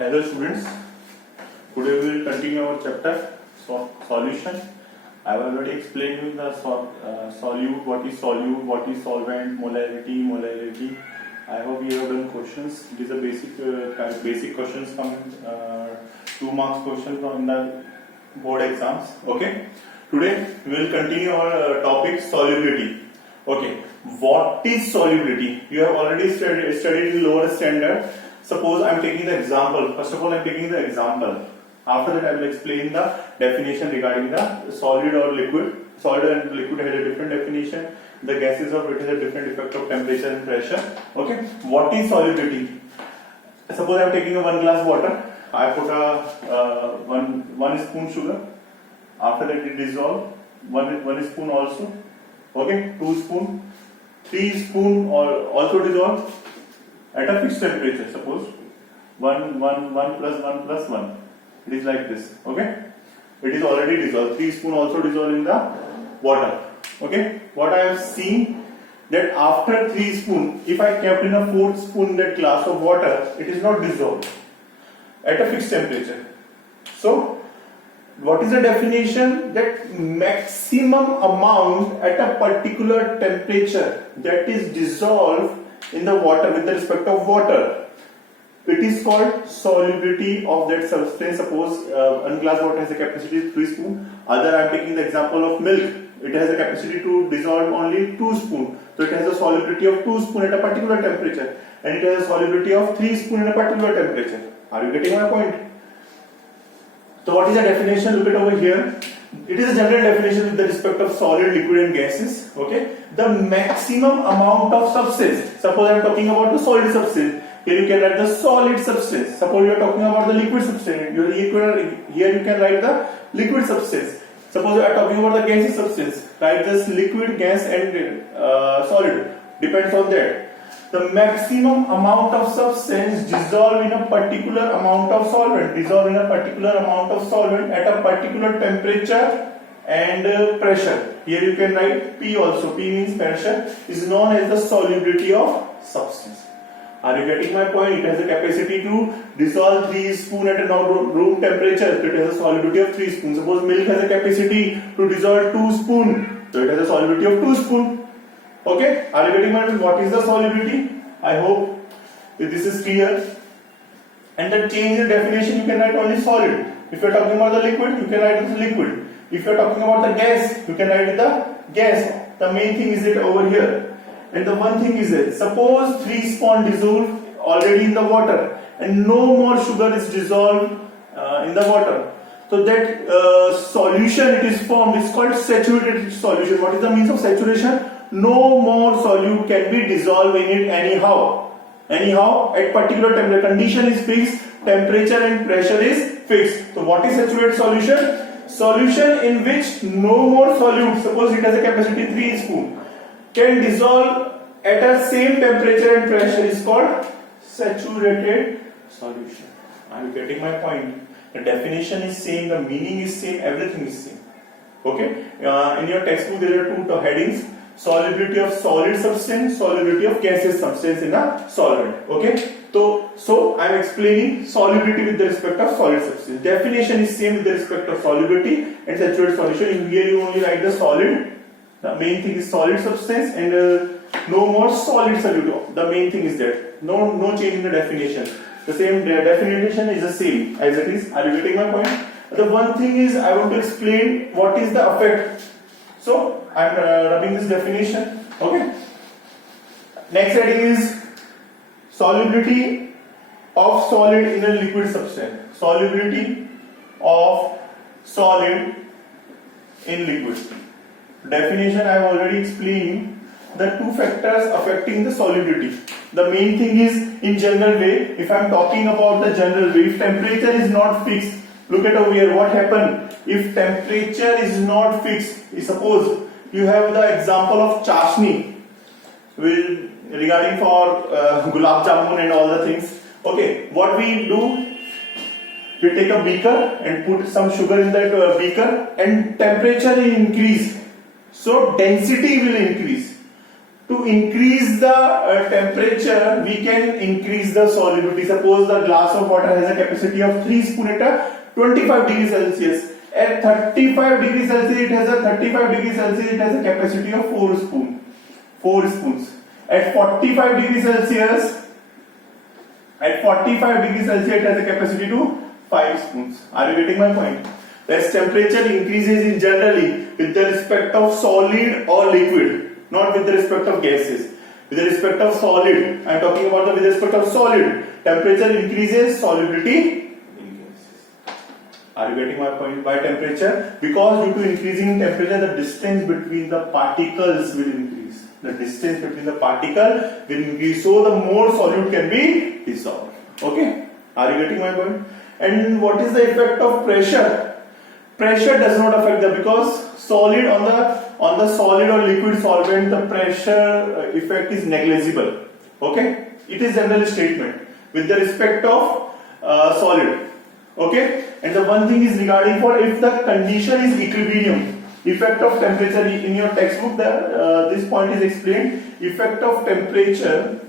Hello students, today we will continue our chapter solution. I have already explained you the solute, what is solvent, molarity. I hope you have done questions. These are basic questions coming 2 marks questions from the board exams. Okay. Today we will continue our topic solubility. Okay. What is solubility? You have already studied in lower standard. Suppose I am taking the example. First of all, I am taking the example. After that, I will explain the definition regarding the solid or liquid. Solid and liquid has a different definition. The gases of it has a different effect of temperature and pressure. Okay. What is solubility? Suppose I am taking a 1 glass water. I put a one spoon sugar. After that, it dissolve. One spoon also. Okay. 2 spoon. 3 spoon also dissolve. At a fixed temperature, suppose 1 plus 1 plus 1. It is like this. Okay. It is already dissolved. 3 spoon also dissolved in the water. Okay. What I have seen that after 3 spoon, if I kept in a 4th spoon that glass of water, it is not dissolved at a fixed temperature. So, what is the definition? That maximum amount at a particular temperature that is dissolved in the water with the respect of water, it is called solubility of that substance. Suppose 1 glass water has a capacity of 3 spoon. Other, I am taking the example of milk. It has a capacity to dissolve only 2 spoon. So it has a solubility of 2 spoon at a particular temperature, and it has a solubility of 3 spoon at a particular temperature. Are you getting my point? So what is the definition? Look at over here. It is a general definition with the respect of solid, liquid and gases. Okay. The maximum amount of substance. Suppose I am talking about the solid substance. Here you can write the solid substance. Suppose you are talking about the liquid substance. Here you can write the liquid substance. Suppose you are talking about the gaseous substance. Write this liquid, gas and solid. Depends on that. The maximum amount of substance dissolved in a particular amount of solvent. Dissolved in a particular amount of solvent at a particular temperature and pressure. Here you can write P also. P means pressure. Is known as the solubility of substance. Are you getting my point? It has a capacity to dissolve 3 spoon at a room temperature. It has a solubility of 3 spoons. Suppose milk has a capacity to dissolve 2 spoon. So it has a solubility of 2 spoon. Okay? Are you getting my point? What is the solubility? I hope that this is clear. And the change in definition, you can write only solid. If you are talking about the liquid, you can write the liquid. If you are talking about the gas, you can write the gas. The main thing is it over here. And the one thing is that suppose 3 spoon dissolved already in the water and no more sugar is dissolved in the water. So that solution it is formed is called saturated solution. What is the means of saturation? No more solute can be dissolved in it anyhow. Anyhow, at particular temperature, condition is fixed, temperature and pressure is fixed. So what is saturated solution? Solution in which no more solute, suppose it has a capacity 3 spoon, can dissolve at a same temperature and pressure is called saturated solution. Are you getting my point? The definition is same, the meaning is same, everything is same. Okay? In your textbook there are 2 headings. Solubility of solid substance, solubility of gaseous substance in a solvent. Okay? So I am explaining solubility with the respect of solid substance. Definition is same with the respect of solubility and saturated solution. Here you only write the solid. The main thing is solid substance and no more solid solute. The main thing is that. No change in the definition. The same definition is the same as it is. Are you getting my point? The one thing is I want to explain what is the effect. So I am rubbing this definition. Okay. Next heading is solubility of solid in a liquid substance. Solubility of solid in liquid. Definition I have already explained. The 2 factors affecting the solubility. The main thing is in general way. If I am talking about the general way, if temperature is not fixed, look at over here what happened. If temperature is not fixed, suppose you have the example of chashni regarding for gulab jamun and all the things. Okay, what we do? We take a beaker and put some sugar in that beaker and temperature will increase. So density will increase. to increase the temperature, we can increase the solubility. Suppose the glass of water has a capacity of 3 spoon at a 25 degrees Celsius. At 35 degrees Celsius, it has a 35 degrees Celsius, it has a capacity of 4 spoons. At 45 degrees Celsius, it has a capacity to 5 spoons. Are you getting my point? As temperature increases in generally with the respect of solid or liquid, not with the respect of gases. With the respect of solid, I am talking about the with respect of solid. Temperature increases, solubility increases. Are you getting my point? By temperature, because due to increasing temperature, the distance between the particles will increase. The distance between the particle will increase, so the more solute can be dissolved. Okay? Are you getting my point? And what is the effect of pressure? Pressure does not affect the, because solid on the solid or liquid solvent, the pressure effect is negligible. Okay, it is general statement with the respect of solid. Okay, and the one thing is regarding for if the condition is equilibrium, effect of temperature in your textbook there this point is explained. Effect of temperature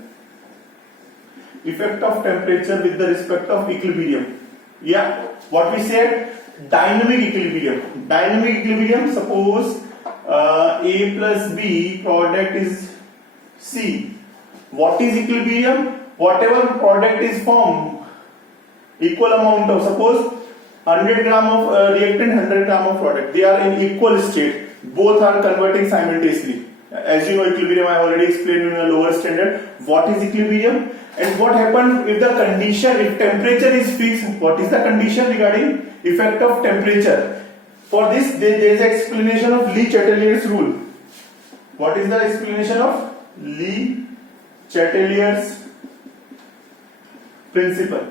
with the respect of equilibrium. Yeah, what we said. Dynamic equilibrium, suppose A plus B, product is C. What is equilibrium? Whatever product is formed, equal amount of, suppose 100 gram of reactant, 100 gram of product, they are in equal state, both are converting simultaneously. As you know, equilibrium I already explained in a lower standard. What is equilibrium? And what happens if the condition, if temperature is fixed? What is the condition regarding effect of temperature? For this, there is an explanation of Le-Chatelier's rule. What is the explanation of Le-Chatelier's principle?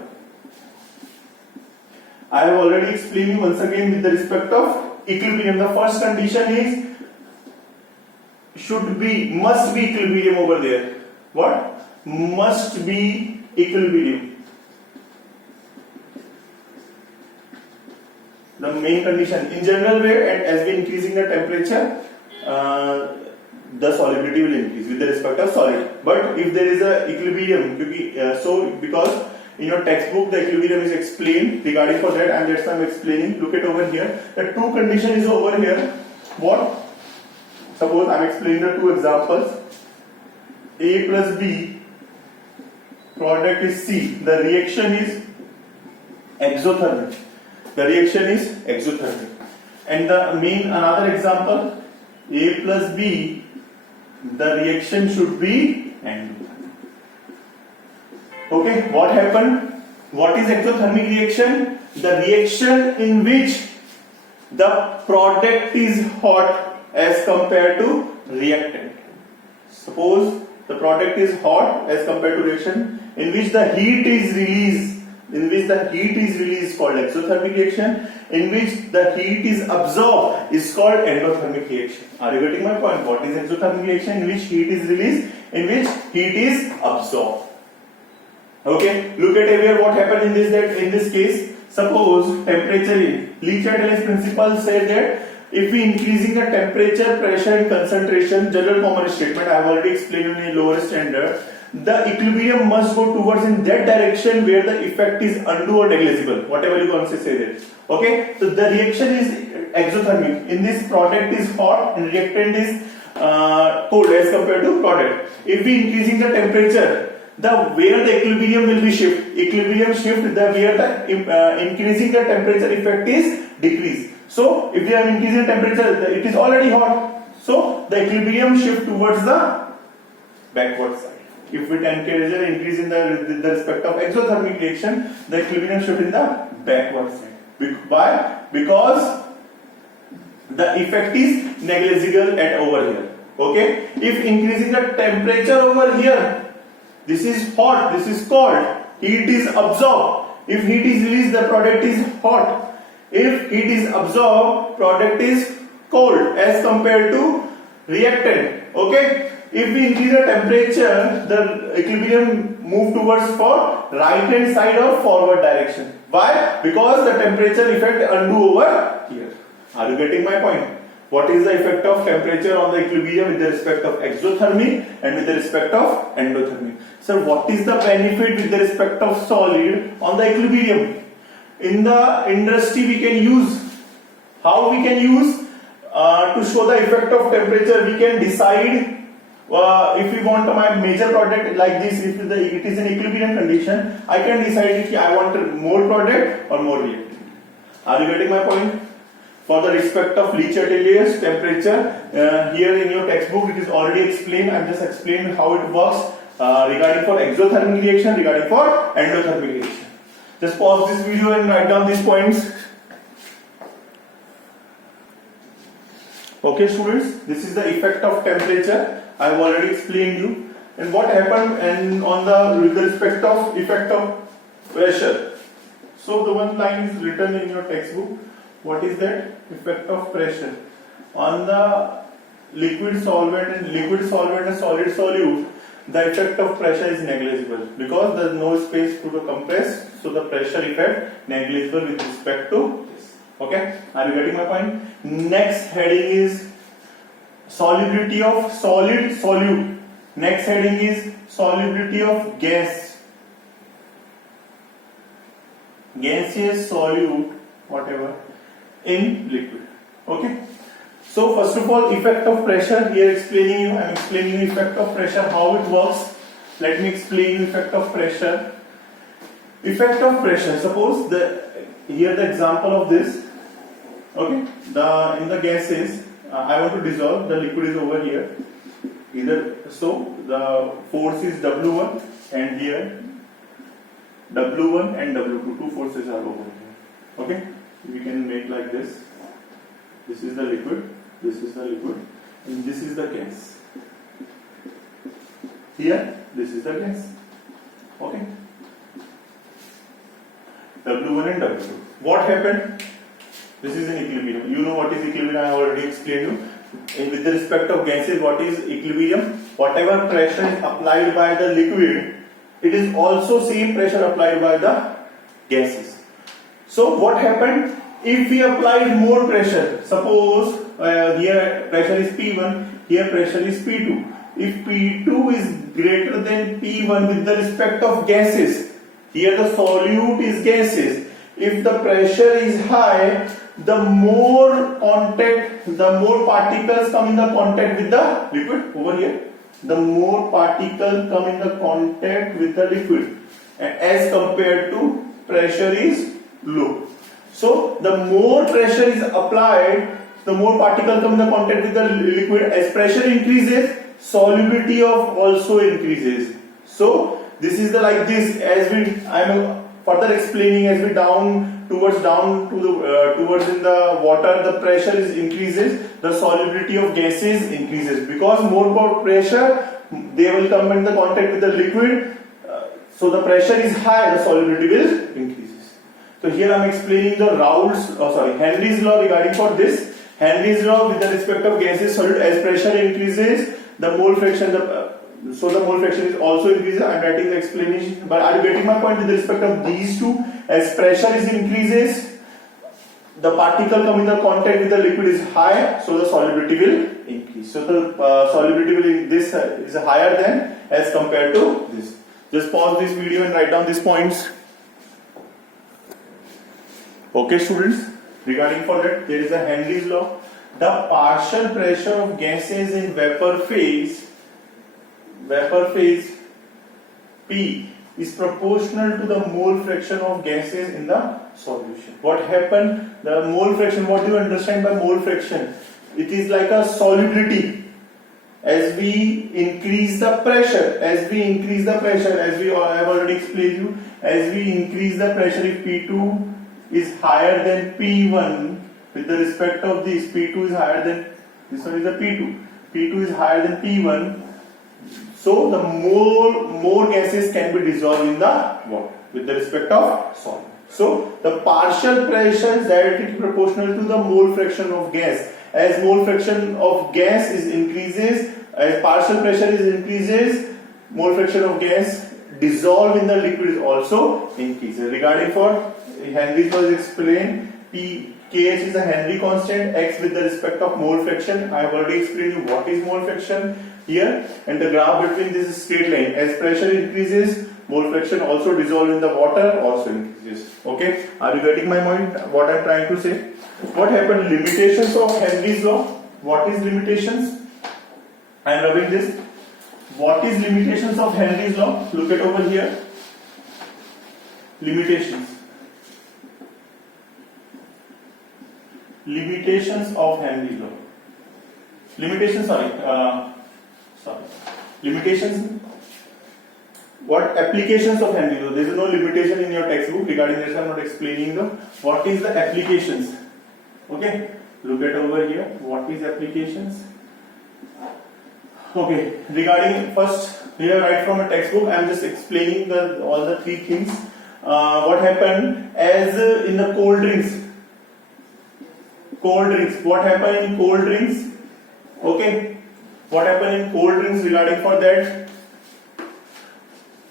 I have already explained you once again with the respect of equilibrium. The first condition is must be equilibrium over there. What? Must be equilibrium. The main condition in general way, and as we increasing the temperature, the solubility will increase with the respect of solid. But if there is a equilibrium, because in your textbook the equilibrium is explained regarding for that, and that's why I'm explaining. Look at over here. The two condition is over here. What? Suppose I'm explaining the two examples. A plus B, product is C. The reaction is exothermic. And the another example, A plus B, the reaction should be endothermic. Okay, what happened? What is exothermic reaction? The reaction in which the product is hot as compared to reactant. Suppose the product is hot as compared to reaction in which the heat is released. Called exothermic reaction. In which the heat is absorbed is called endothermic reaction. Are you getting my point? What is exothermic reaction? In which heat is released, in which heat is absorbed. Okay, look at here what happened in this case. Suppose temperature, Le-Chatelier's principle said that if we increasing the temperature, pressure and concentration, general common statement I have already explained in a lower standard, the equilibrium must go towards in that direction where the effect is undue or negligible, whatever you want to say there. Okay, so the reaction is exothermic. In this, product is hot and reactant is cold as compared to product. If we increasing the temperature, where the equilibrium will be shift, where the increasing the temperature effect is decreased. So if we are increasing temperature, it is already hot, so the equilibrium shift towards the backward side. If we temperature increase in the respect of exothermic reaction, the equilibrium shift in the backward side. Why? Because the effect is negligible at over here. Okay, if increasing the temperature over here, this is hot, this is cold, heat is absorbed. If heat is released, the product is hot. If heat is absorbed, product is cold as compared to reactant. Okay, if we increase the temperature, the equilibrium move towards for right hand side or forward direction. Why? Because the temperature effect undo over here. Are you getting my point? What is the effect of temperature on the equilibrium with respect of exothermic and with respect of endothermic? So what is the benefit with respect of solid on the equilibrium? In the industry we can use, how we can use to show the effect of temperature, we can decide if we want my major product like this, if it is in equilibrium condition, I can decide if I want more product or more reactivity. Are you getting my point? For the respect of Le Chatelier's temperature, here in your textbook it is already explained. I am just explaining how it works regarding for exothermic reaction, regarding for endothermic reaction. Just pause this video and write down these points. Okay students, this is the effect of temperature. I have already explained you. And what happened and on the with respect of effect of pressure. So the one line is written in your textbook. What is that? Effect of pressure on the liquid solvent and solid solute. The effect of pressure is negligible because there is no space to compress, so the pressure effect negligible with respect to this. Okay, are you getting my point? Next heading is solubility of solid solute. Next heading is solubility of gaseous solute, whatever, in liquid. Okay. So first of all, effect of pressure. Here I am explaining you effect of pressure, how it works. Let me explain you effect of pressure. Effect of pressure. Suppose here the example of this. Okay. In the gases, I want to dissolve. The liquid is over here. So the force is W1 and here W1 and W2. Two forces are over here. Okay. We can make like this. This is the liquid, this is the liquid, and this is the gas. Here, this is the gas. Okay. W1 and W2. What happened? This is an equilibrium. You know what is equilibrium, I have already explained you. And with respect of gases, what is equilibrium? Whatever pressure is applied by the liquid, it is also same pressure applied by the gases. So what happened? If we applied more pressure, suppose here pressure is P1, here pressure is P2. If P2 is greater than P1 with the respect of gases, here the solute is gases. If the pressure is high, the more particles come in the contact with the liquid over here. The more particles come in the contact with the liquid as compared to pressure is low. So the more pressure is applied, the more particles come in the contact with the liquid. As pressure increases, solubility of also increases. So this is the like this. As I am further explaining, as we towards in the water, the pressure is increases, the solubility of gases increases because more pressure they will come in the contact with the liquid. So the pressure is high, the solubility will increases. So here I am explaining the Henry's law regarding for this. Henry's law with the respect of gases solid, as pressure increases, the mole fraction, so the mole fraction is also increases. I am writing the explanation, but are you getting my point with respect of these two? As pressure is increases, the particle come in the contact with the liquid is high, so the solubility will increase. So the solubility will this is higher than as compared to this. Just pause this video and write down these points. Okay students, regarding for that, there is a Henry's law. The partial pressure of gases in vapor phase P is proportional to the mole fraction of gases in the solution. What happened? The mole fraction, what do you understand by mole fraction? It is like a solubility. As we increase the pressure, as we have already explained you, as we increase the pressure, if P2 is higher than P1 with the respect of this, P2 is higher than, this one is the P2 is higher than P1, so the more gases can be dissolved in the water with the respect of solid. So the partial pressure is directly proportional to the mole fraction of gas. As mole fraction of gas increases, as partial pressure increases, mole fraction of gas dissolved in the liquid is also increases. Regarding for Henry's law is explained, P Kh is a Henry constant, x with the respect of mole fraction. I have already explained you what is mole fraction here, and the graph between this is straight line. As pressure increases, mole fraction also dissolve in the water also increases. Okay, are you getting my point? What I am trying to say? What happened? Limitations of Henry's law. What is limitations? I am rubbing this. What is limitations of Henry's law? Look at over here. Limitations. Limitations of Henry's law. Limitations, limitations. What applications of Henry's law? There is no limitation in your textbook regarding this. I am not explaining the. What is the applications? Okay. Look at over here. What is applications? Okay. Regarding first here, right from a textbook, I am just explaining all the three things. What happened as in the cold drinks? Cold drinks. What happened in cold drinks? Okay. What happened in cold drinks regarding for that?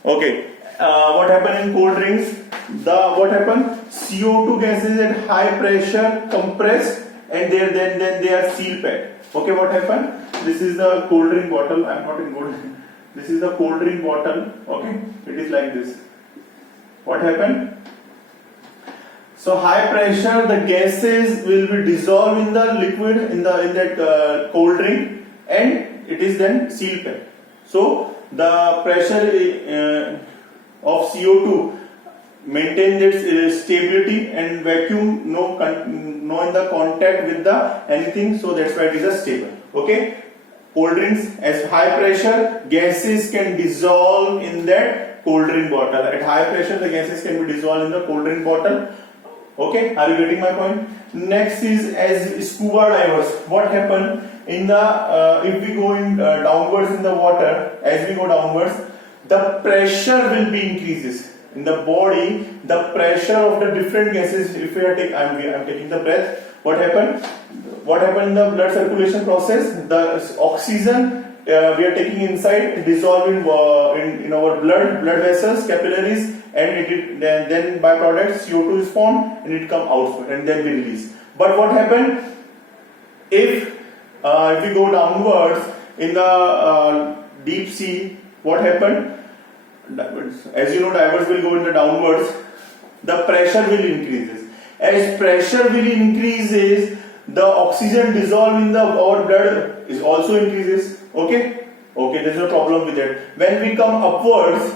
Okay. What happened in cold drinks? What happened? CO2 gases at high pressure compressed and then they are seal packed. Okay. What happened? This is the cold drink bottle. I am not in cold. This is the cold drink bottle. Okay. It is like this. What happened? So high pressure, the gases will be dissolved in the liquid in that cold drink, and it is then seal packed. So the pressure of CO2 maintains its stability, and vacuum no in the contact with the anything. So that's why it is a stable. Okay. Cold drinks, as high pressure, gases can dissolve in that cold drink bottle. At high pressure, the gases can be dissolved in the cold drink bottle. Okay, are you getting my point? Next is as scuba divers. What happened in the if we go in downwards in the water, as we go downwards, the pressure will be increases in the body. The pressure of the different gases. If we are I'm taking the breath. What happened? What happened in the blood circulation process? The oxygen we are taking inside dissolve in our blood vessels, capillaries, and then byproduct CO2 is formed and it come outside and then we release. But what happened if we go downwards in the deep sea? What happened? As you know, divers will go in the downwards. The pressure will increases. As pressure will increases, the oxygen dissolved in our blood is also increases. Okay, there is no problem with that. When we come upwards,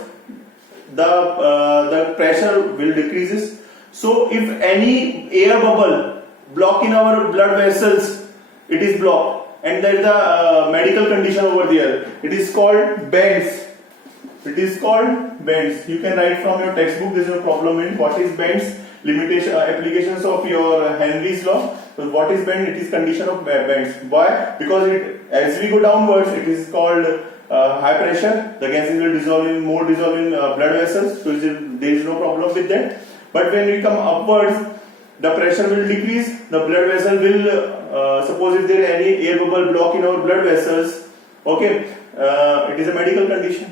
the pressure will decreases. So if any air bubble block in our blood vessels, it is blocked, and there is a medical condition over there. It is called bends. It is called bends. You can write from your textbook. There is no problem in what is bends. Limitation applications of your Henry's law. So what is bend? It is condition of bends. Why? Because as we go downwards, it is called high pressure. The gases will dissolve in blood vessels. So there is no problem with that. But when we come upwards, the pressure will decrease. The blood vessel will suppose if there is any air bubble block in our blood vessels. Okay, it is a medical condition.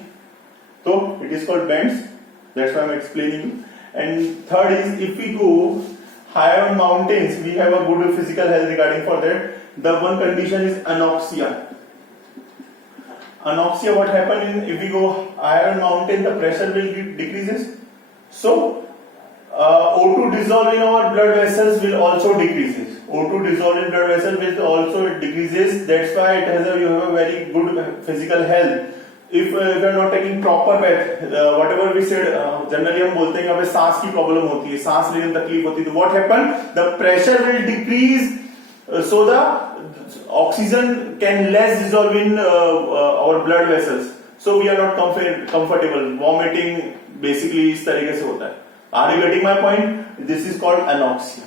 So it is called bends. That's why I am explaining you. And third is if we go higher on mountains, we have a good physical health regarding for that. The one condition is anoxia. Anoxia, what happens if we go higher on mountain, the pressure will decreases. So O2 dissolve in our blood vessels will also decreases. O2 dissolve in blood vessels will also decreases. That's why you have a very good physical health. If we are not taking proper bath, whatever we said, generally हम बोलते हैं कि हमें सांस की problem होती है, सांस लेने में तकलीफ होती है, तो what happen? The pressure will decrease, so the oxygen can less dissolve in our blood vessels. So we are not comfortable. Vomiting basically इस तरीके से होता है. Are you getting my point? This is called anoxia.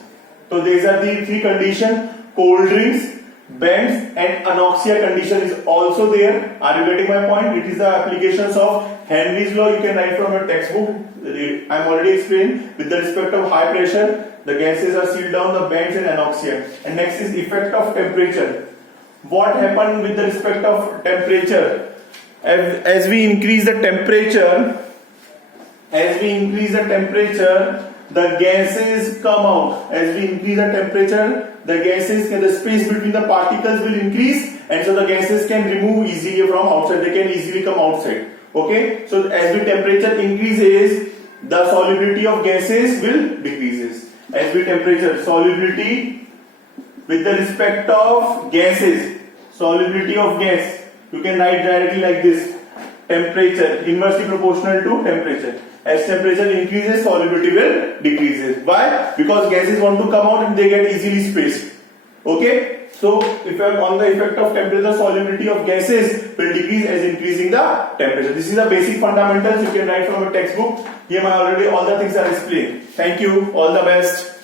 So these are the three conditions: cold drinks, bends, and anoxia condition is also there. Are you getting my point? It is the applications of Henry's law. You can write from your textbook. I am already explained. With the respect of high pressure, the gases are sealed down, the bends and anoxia. And next is effect of temperature. What happened with the respect of temperature? As we increase the temperature, the gases come out. As we increase the temperature, the space between the particles will increase, and so the gases can remove easily from outside. They can easily come outside. Okay. So as the temperature increases, the solubility of gases will decreases. As the temperature, solubility with the respect of gases, solubility of gas, you can write directly like this: temperature inversely proportional to temperature. As temperature increases, solubility will decreases. Why? Because gases want to come out and they get easily spaced. Okay. So if on the effect of temperature, solubility of gases will decrease as increasing the temperature. This is the basic fundamentals you can write from a textbook. Here already all the things are explained. Thank you. All the best.